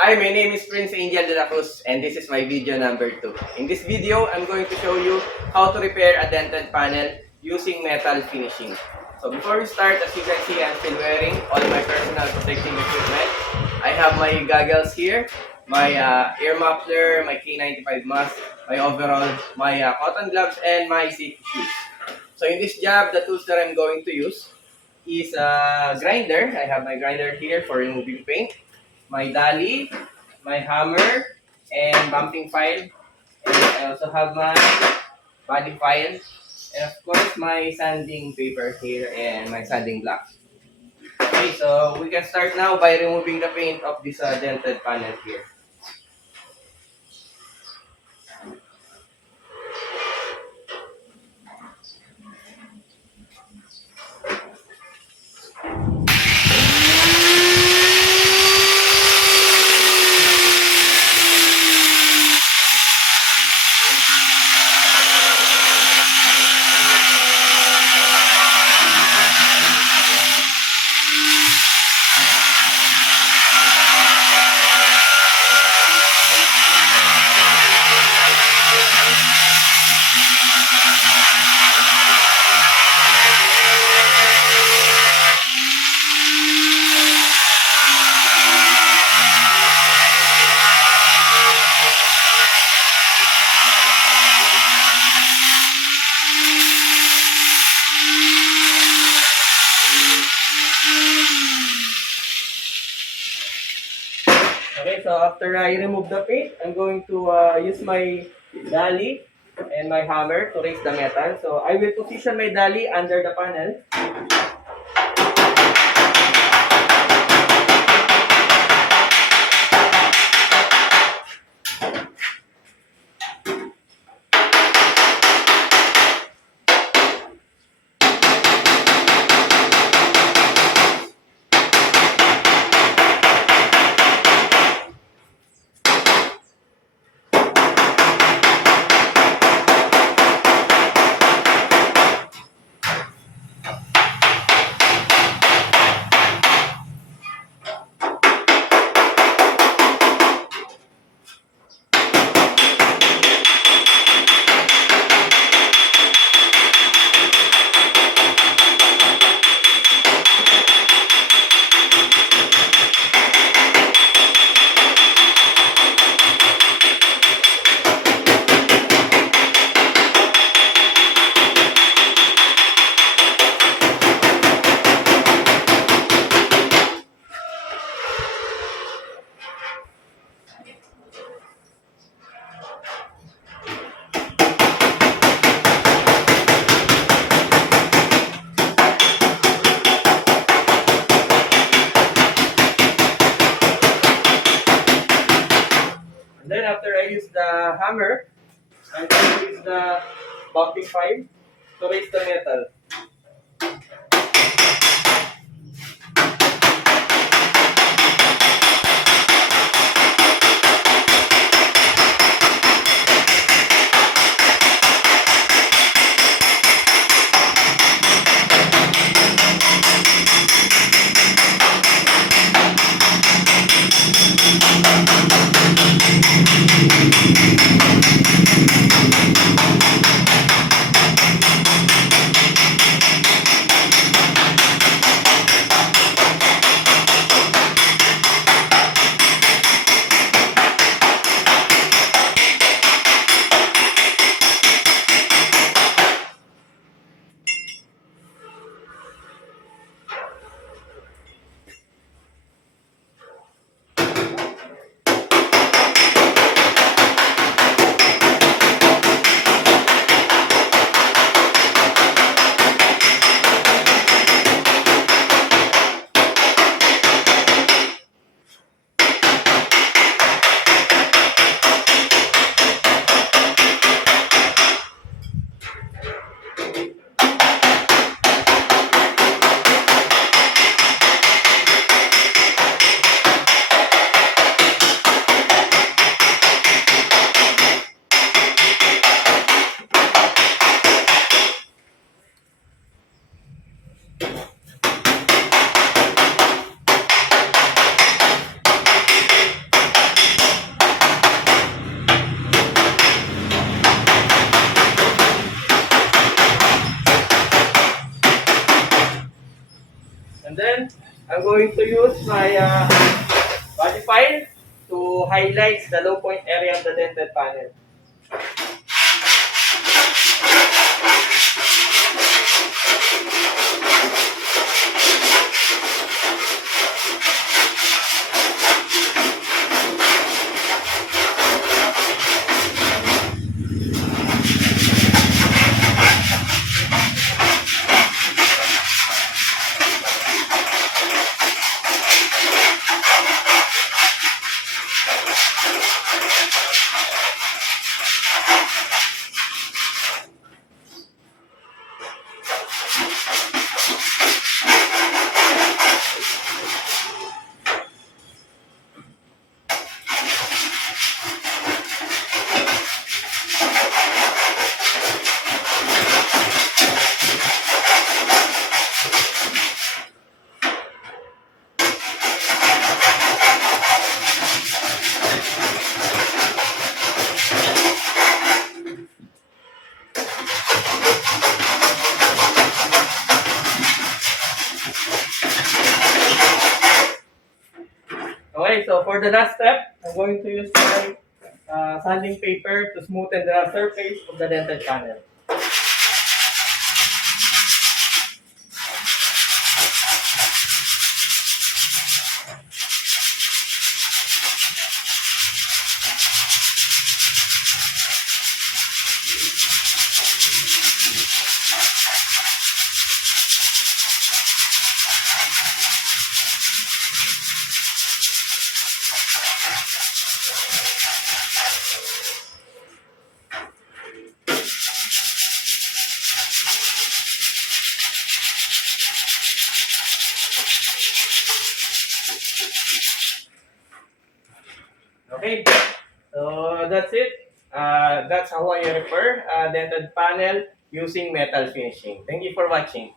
Hi, my name is Prince Angel Dela Cruz and this is my video number 2. In this video, I'm going to show you how to repair a dented panel using metal finishing. So before we start, as you can see, I'm still wearing all my personal protective equipment. I have my goggles here, my ear muffler, my K95 mask, my overall, my cotton gloves, and my safety shoes. So in this job, the tools that I'm going to use is a grinder. I have my grinder here for removing paint, my dolly, my hammer, and bumping file. And I also have my body file. And of course, my sanding paper here and my sanding block. Okay, so we can start now by removing the paint of this dented panel here. Okay, so after I remove the paint, I'm going to use my dolly and my hammer to raise the metal. So I will position my dolly under the panel. And then after I use the hammer, I'm going to use the bumping file to raise the metal. my body file to highlight the low point area of the dented panel. Okay, so for the last step, I'm going to use my sanding paper to smoothen the surface of the dented panel. Okay, so that's it. That's how I repair a dented panel using metal finishing. Thank you for watching.